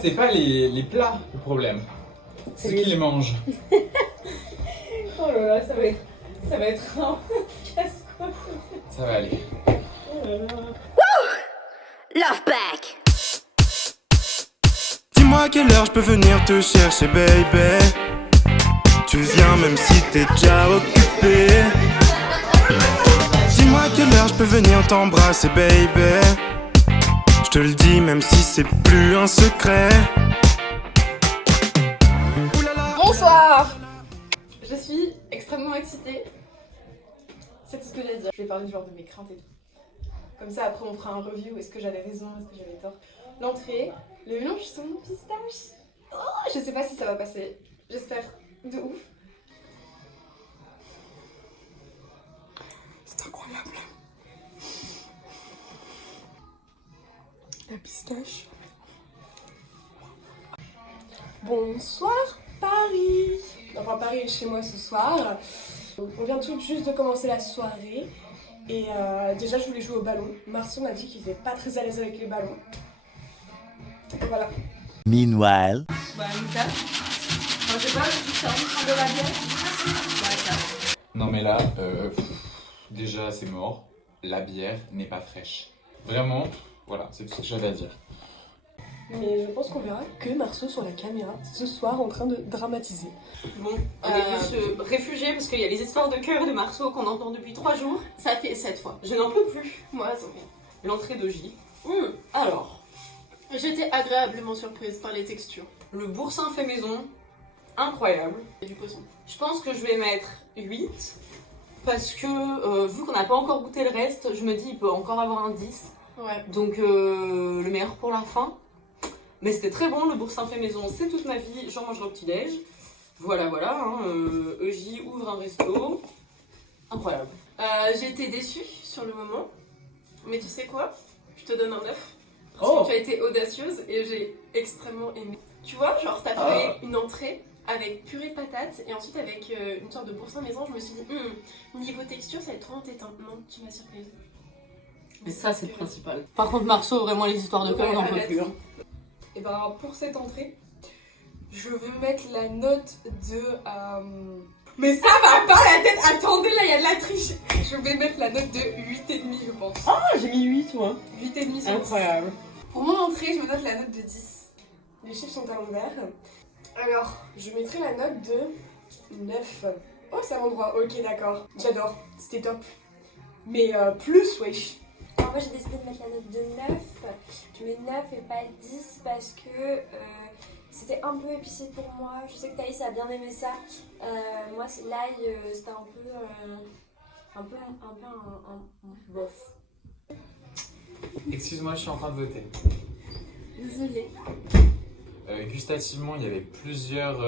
fait, c'est pas les plats le problème. C'est qui les mange. Oh là là, ça va être un casse-quoi. Ça va aller. Oh là là. Love back. Dis-moi à quelle heure je peux venir te chercher, baby. Tu viens même si t'es déjà occupé. Dis-moi à quelle heure je peux venir t'embrasser, baby. Je te le dis même si c'est plus un secret. Bonsoir. Je suis extrêmement excitée. C'est tout ce que j'ai à dire. Je vais parler genre de mes craintes et tout. Comme ça après on fera un review, est-ce que j'avais raison, est-ce que j'avais tort. L'entrée, le mélange saumon pistache. Oh, je sais pas si ça va passer. J'espère de ouf. C'est incroyable. La pistache. Bonsoir Paris. Enfin Paris est chez moi ce soir. On vient tout juste de commencer la soirée. Et déjà je voulais jouer au ballon. Marceau m'a dit qu'il était pas très à l'aise avec les ballons. Et voilà. Meanwhile. Bah Anita, enfin, je sais pas, c'est un train de la bière. Ouais, ça. Non mais là, déjà c'est mort. La bière n'est pas fraîche. Vraiment, voilà, c'est tout ce que j'avais à dire. Mais je pense qu'on verra que Marceau sur la caméra ce soir en train de dramatiser. Bon, on est dû se réfugier parce qu'il y a les histoires de cœur de Marceau qu'on entend depuis 3 jours. Ça fait 7 fois. Je n'en peux plus. Moi, attendez. L'entrée de J. Alors, J'étais agréablement surprise par les textures. le boursin fait maison. Incroyable. Et du poisson. Je pense que je vais mettre 8. Parce que, vu qu'on n'a pas encore goûté le reste, je me dis il peut encore avoir un 10. Ouais. Donc, le meilleur pour la fin. Mais c'était très bon, le boursin fait maison, c'est toute ma vie, j'en mange dans le petit-déj. Voilà, hein, EJ ouvre un resto. Incroyable. J'ai été déçue sur le moment. Mais tu sais quoi? Je te donne un 9. Parce Oh. que tu as été audacieuse et j'ai extrêmement aimé. Tu vois, genre t'as fait une entrée avec purée de patates et ensuite avec une sorte de boursin maison. Je me suis dit, niveau texture, ça va être trop entêtant. Non, tu m'as surprise. Mais ça, c'est le principal. Par contre, Marceau, vraiment, les histoires de cœur, Ouais, on n'en peut arrête. plus. Hein. Et ben pour cette entrée, je vais mettre la note de... Mais ça va pas la tête. Attendez, là il y a de la triche. Je vais mettre la note de 8,5 je pense. Ah, j'ai mis 8, moi. 8,5 sur 10. Incroyable. Pour mon entrée, je me note la note de 10. Les chiffres sont à l'envers. Alors, je mettrai la note de 9. Oh, c'est à l'endroit. Ok, d'accord. J'adore. C'était top. Mais plus, wesh. Alors moi j'ai décidé de mettre la note de 9. Je mets 9 et pas 10 parce que c'était un peu épicé pour moi. Je sais que Thaïs a bien aimé ça. Moi l'ail c'était un peu bof. Excuse-moi, je suis en train de voter. Désolée. Gustativement, il y avait plusieurs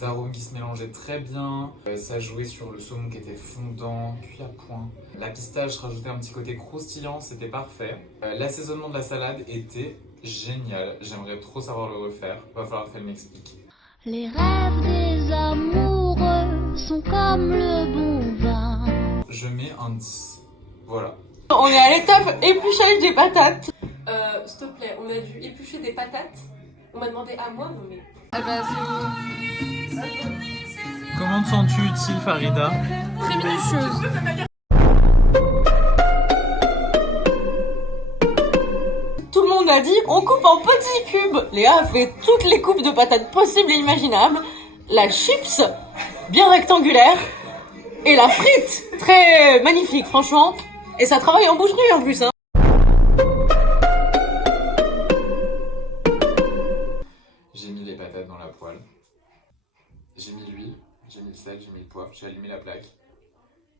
arômes qui se mélangeaient très bien. Ça jouait sur le saumon qui était fondant, cuit à point. La pistache rajoutait un petit côté croustillant, c'était parfait. L'assaisonnement de la salade était génial. J'aimerais trop savoir le refaire. Va falloir qu'elle m'explique. Les rêves des amoureux sont comme le bon vin. Je mets un 10. Voilà. On est à l'étape épluchage des patates. S'il te plaît, on a dû éplucher des patates. On m'a demandé à moi, non mais... Comment te sens-tu utile, Farida? Très minutieuse. Tout le monde a dit on coupe en petits cubes. Léa a fait toutes les coupes de patates possibles et imaginables. La chips, bien rectangulaire. Et la frite, très magnifique franchement. Et ça travaille en boucherie en plus. Hein. J'ai mis les patates dans la poêle. J'ai mis l'huile, j'ai mis le sel, j'ai mis le poivre, j'ai allumé la plaque.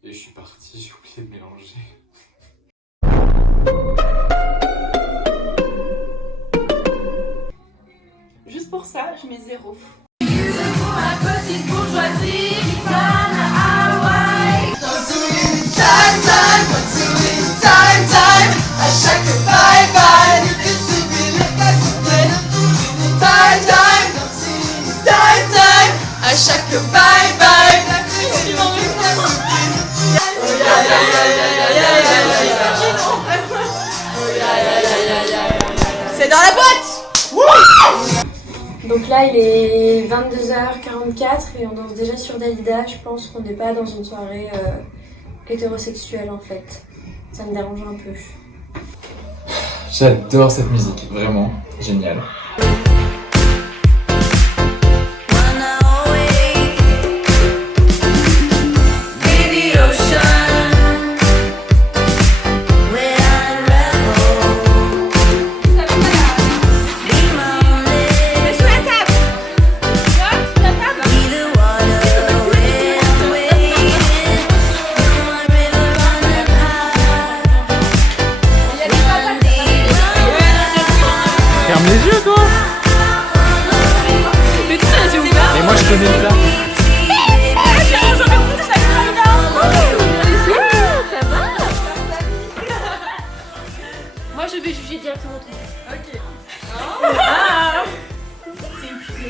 Et je suis parti, j'ai oublié de mélanger. Juste pour ça, je mets 0. C'est dans la boîte. là, il est 22h44 et on danse déjà sur Dalida. Je pense qu'on n'est pas dans une soirée hétérosexuelle en fait. Ça me dérange un peu. J'adore cette musique, vraiment génial. Ferme les yeux, toi. Mais putain, j'ai ouvert. Et moi, je connais le plat. Moi, je vais juger directement tout. Ok.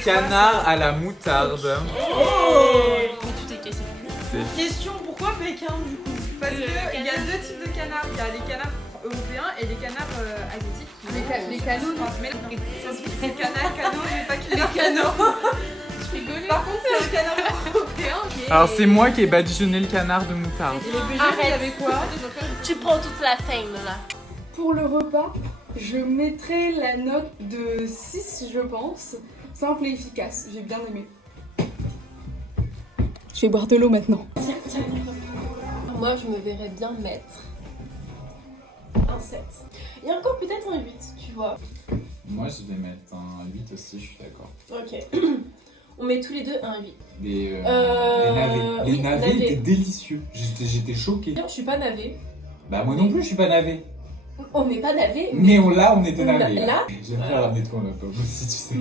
Canard à la moutarde. Mais tu t'es cassé. Question, pourquoi Pékin du coup? Parce qu'il y a deux types de canards. Il y a les canards européens et les canards asiatiques. Les canaux, non. Mais c'est canard, canot, mais pas que les canaux. Je rigole. Par contre, c'est un canard européen. Alors, c'est moi qui ai badigeonné le canard de moutarde. Et les BG, vous avez quoi? Tu prends toute la fame là. Pour le repas, je mettrai la note de 6, je pense. Simple et efficace, j'ai bien aimé. Je vais boire de l'eau maintenant. Moi, je me verrais bien mettre un 7. Et encore peut-être un 8, tu vois. Moi, je vais mettre un 8 aussi, je suis d'accord. Ok. On met tous les deux un 8. Les navets. Les Oui, navets navets. étaient délicieux. J'étais choqué. Je suis pas navet. Bah, moi non plus, je suis pas navet. On n'est pas navet. Mais là, on était navets. Là J'aime bien ramener toi, ma pomme aussi, tu sais.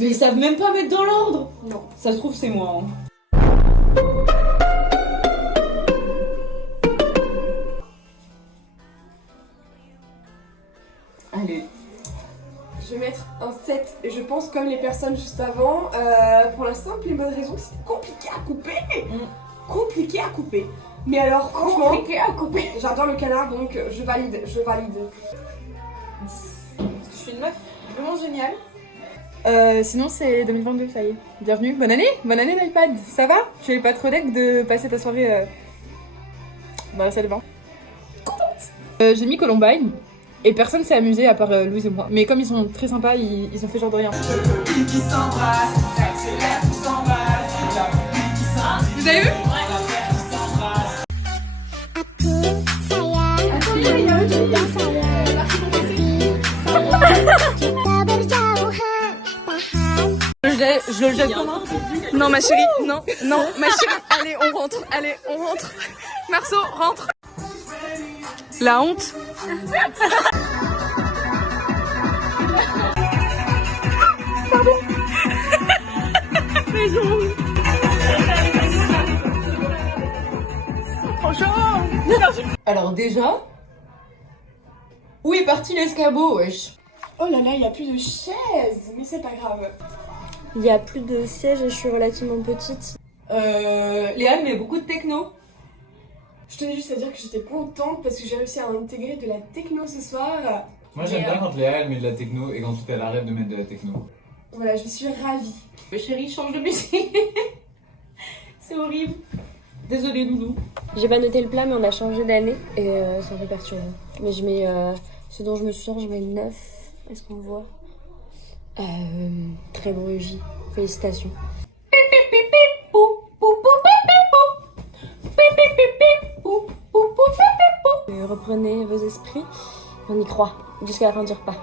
Mais ils savent même pas mettre dans l'ordre. Non. Ça se trouve, c'est moi. Hein. Allez. Je vais mettre un 7. Et je pense comme les personnes juste avant, pour la simple et bonne raison que c'est compliqué à couper. Compliqué à couper. Mais alors franchement, compliqué à couper. J'adore le canard donc je valide, je valide. 10. Je fais une meuf vraiment géniale. Sinon c'est 2022, ça y est. Bienvenue, bonne année l'iPad, ça va? Tu es pas trop deck de passer ta soirée dans la salle de bain? Contente. J'ai mis Columbine et personne s'est amusé à part Louise et moi. Mais comme ils sont très sympas, ils ont fait genre de rien. Vous avez vu? Je le jette comment? Non ma chérie, non, ma chérie, allez on rentre, Marceau, rentre. La honte. Alors déjà, où est parti l'escabeau, wesh? Oh là là, il y a plus de chaises, mais c'est pas grave. Il y a plus de sièges et je suis relativement petite. Léa met beaucoup de techno. Je tenais juste à dire que j'étais contente parce que j'ai réussi à intégrer de la techno ce soir. Moi, j'aime bien quand Léa, elle met de la techno et qu'ensuite elle arrête de mettre de la techno. Voilà, je suis ravie. Mais chérie, change de musique. C'est horrible. Désolée, Loulou. J'ai pas noté le plat, mais on a changé d'année et c'est un peu perturbant. Mais je mets ce dont je me souviens, je mets 9. Est-ce qu'on voit? Très bon rugis. Félicitations. Reprenez vos esprits. On y croit jusqu'à la fin du repas.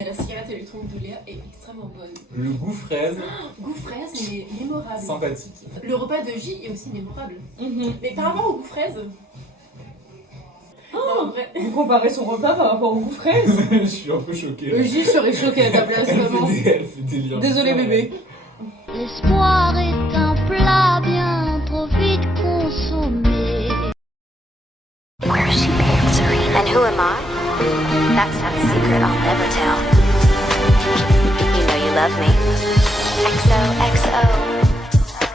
La cigarette électronique de Léa est extrêmement bonne. Le goût fraise, Goût fraise est mémorable. sympathique. Le repas de J est aussi mémorable. Mais par rapport au goût fraise. Non, en vrai. Vous comparez son repas par rapport au goût fraise? Je suis un peu choquée. J serait choquée à ta place, vraiment. Elle fait délire. Désolée, bébé. L'espoir est un plat bien trop vite consommé. Where is she being serene? And who am I? That's not a secret I'll never tell. You know you love me. XOXO.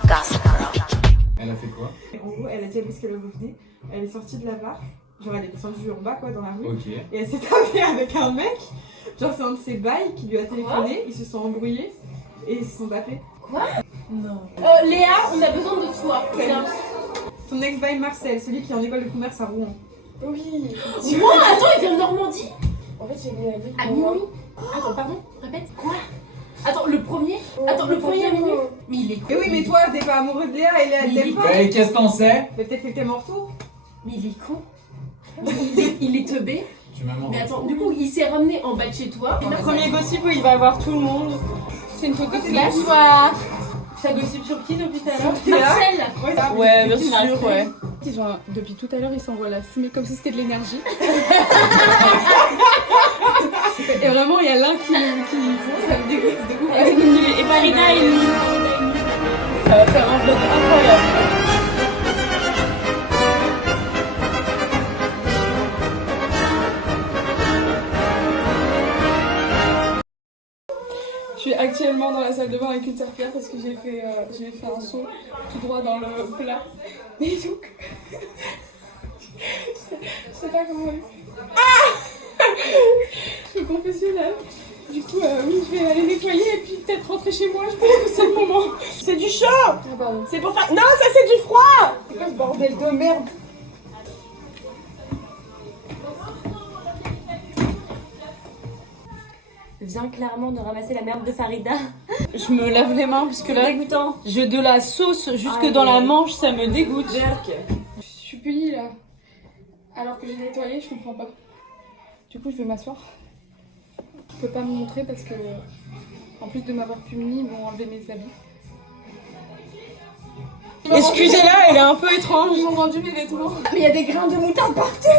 Gossip Girl. Elle a fait quoi? En gros, elle a dit à Louise qu'elle revenait. Elle est sortie de l'appart. Genre, elle est descendue en bas, quoi, dans la rue. Ok. Et elle s'est tapée avec un mec. Genre, c'est un de ses bails qui lui a téléphoné. Ils se sont embrouillés. et ils se sont tapés. Quoi? Non. Léa, on a besoin de toi. Viens. Ton ex by Marcel, celui qui est en école de commerce à Rouen. Oui. Moi, attends, il vient de Normandie? En fait, j'ai venu à À minuit? Attends, pardon, répète. Quoi? Attends, le premier? Attends, le premier à minuit? Mais il est con. Mais oui, mais toi, t'es pas amoureux de Léa et Léa, elle t'aime pas. Bah, et qu'est-ce que t'en sais? Mais peut-être qu'elle t'aime en retour. Mais il est con. Il est teubé. Tu m'as Mais attends, du coup, il s'est ramené en bas de chez toi. Le premier gossip où il va avoir tout le monde. C'est une photo de classe. Ça gossip sur qui depuis tout à l'heure? Marcel! Ouais, bien sûr, ouais. Genre, depuis tout à l'heure, ils s'envoient la fumée comme si c'était de l'énergie. Et vraiment, il y a l'un qui ça me dégoûte de ouf. Et Farida et lui. Ça va faire un vlog incroyable. Je suis actuellement dans la salle de bain avec une serpillère parce que j'ai fait un saut tout droit dans le plat. Et donc, je sais pas comment. Ah je suis confessionnelle. Du coup, oui, je vais aller nettoyer et puis peut-être rentrer chez moi. Je pense que c'est le moment. C'est du chaud. Ah, c'est pour faire. Non, ça c'est du froid. C'est quoi ce bordel de merde? Vient clairement de ramasser la merde de Farida. Je me lave les mains parce que là, Dégoûtant. j'ai de la sauce jusque dans la manche, ça me dégoûte. Je suis punie là. Alors que j'ai nettoyé, je comprends pas. Du coup, je vais m'asseoir. Je peux pas me montrer parce que, en plus de m'avoir punie, ils vont enlever mes habits. Excusez-la, elle est un peu étrange. Ils ont vendu mes vêtements. Mais il y a des grains de moutarde partout.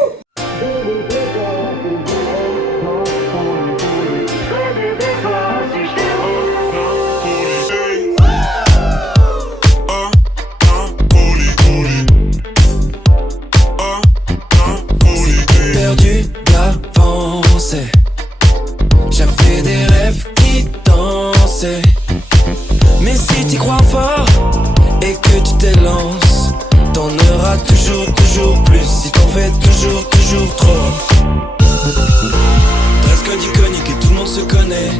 Perdu d'avance, j'avais des rêves qui dansaient. Mais si t'y crois fort et que tu t'élances, t'en auras toujours plus. Si t'en fais toujours trop. Dress code iconique et tout le monde se connaît.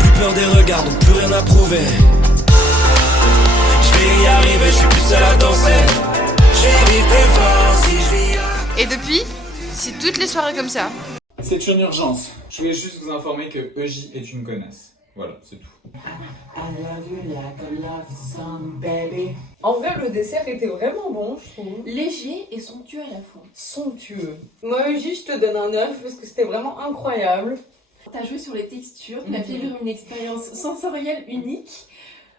Plus peur des regards, donc plus rien à prouver. Je vais y arriver, je suis plus seul à danser. Je vais vivre plus fort si je vis. Et depuis, c'est toutes les soirées comme ça. C'est une urgence. Je voulais juste vous informer que EJ est une connasse. Voilà, c'est tout. En vrai, le dessert était vraiment bon, je trouve. Léger et somptueux à la fois. Somptueux. Moi, Eugénie, je te donne un 9 parce que c'était vraiment incroyable. T'as joué sur les textures, t'as fait vivre une expérience sensorielle unique.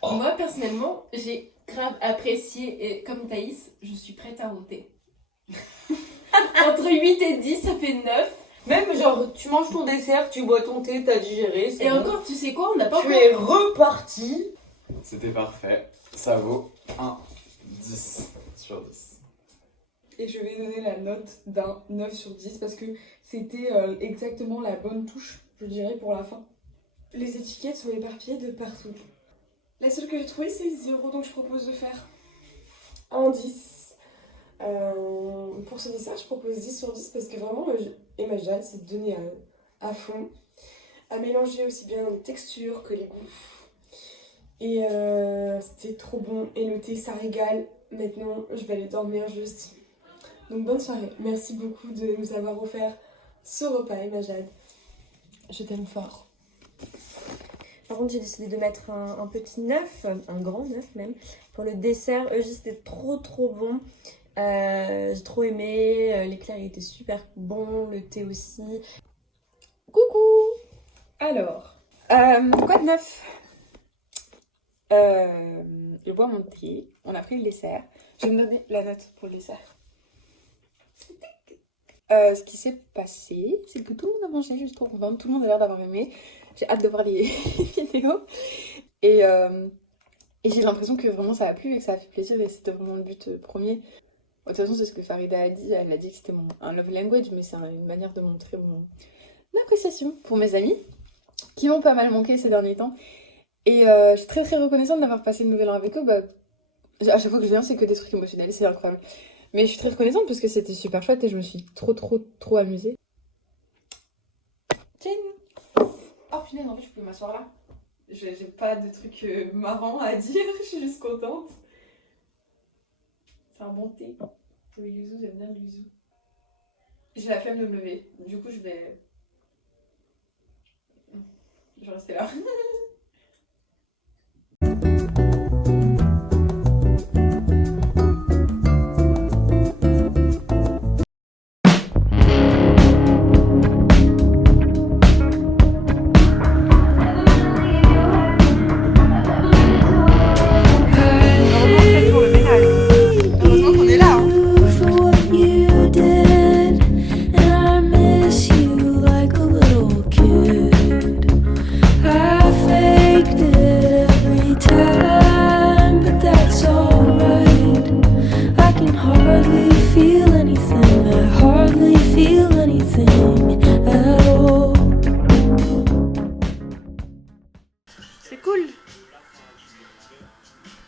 Moi, personnellement, j'ai grave apprécié et comme Thaïs, je suis prête à monter. Entre 8 et 10, ça fait 9. Même genre, tu manges ton dessert, tu bois ton thé, t'as digéré. Et bon. encore, tu sais quoi, on n'a pas Tu es reparti. C'était parfait. Ça vaut un 10 sur 10. Et je vais donner la note d'un 9 sur 10 parce que c'était exactement la bonne touche, je dirais, pour la fin. Les étiquettes sont éparpillées de partout. La seule que j'ai trouvée, c'est 0, donc je propose de faire un 10. Pour ce dessert, je propose 10 sur 10 parce que vraiment, Emma Jade s'est donné à fond, à mélanger aussi bien les textures que les goûts. Et c'était trop bon. Et le thé, ça régale. Maintenant, je vais aller dormir juste. Donc bonne soirée. Merci beaucoup de nous avoir offert ce repas, Emma Jade. Je t'aime fort. Par contre, j'ai décidé de mettre un petit 9, un grand 9 même, pour le dessert. C'était trop bon. J'ai trop aimé, l'éclair il était super bon, le thé aussi. Coucou. Alors, quoi de neuf? Je bois mon thé, on a pris le dessert. Je vais me donner la note pour le dessert. Ce qui s'est passé, c'est que tout le monde a mangé, je suis trop contente, tout le monde a l'air d'avoir aimé. J'ai hâte de voir les vidéos. Et j'ai l'impression que vraiment ça a plu et que ça a fait plaisir et c'était vraiment le but premier. De toute façon, c'est ce que Farida a dit. Elle a dit que c'était un love language, mais c'est une manière de montrer mon appréciation pour mes amis qui m'ont pas mal manqué ces derniers temps. Et je suis très reconnaissante d'avoir passé le nouvel an avec eux. À chaque fois que je viens, c'est que des trucs émotionnels, c'est incroyable. Mais je suis très reconnaissante parce que c'était super chouette et je me suis trop amusée. Tiens. Oh punaise, en fait, je peux m'asseoir là. J'ai pas de trucs marrants à dire, je suis juste contente. C'est un bon thé. Le yuzu, j'aime bien le yuzu. J'ai la flemme de me lever, du coup je vais rester là.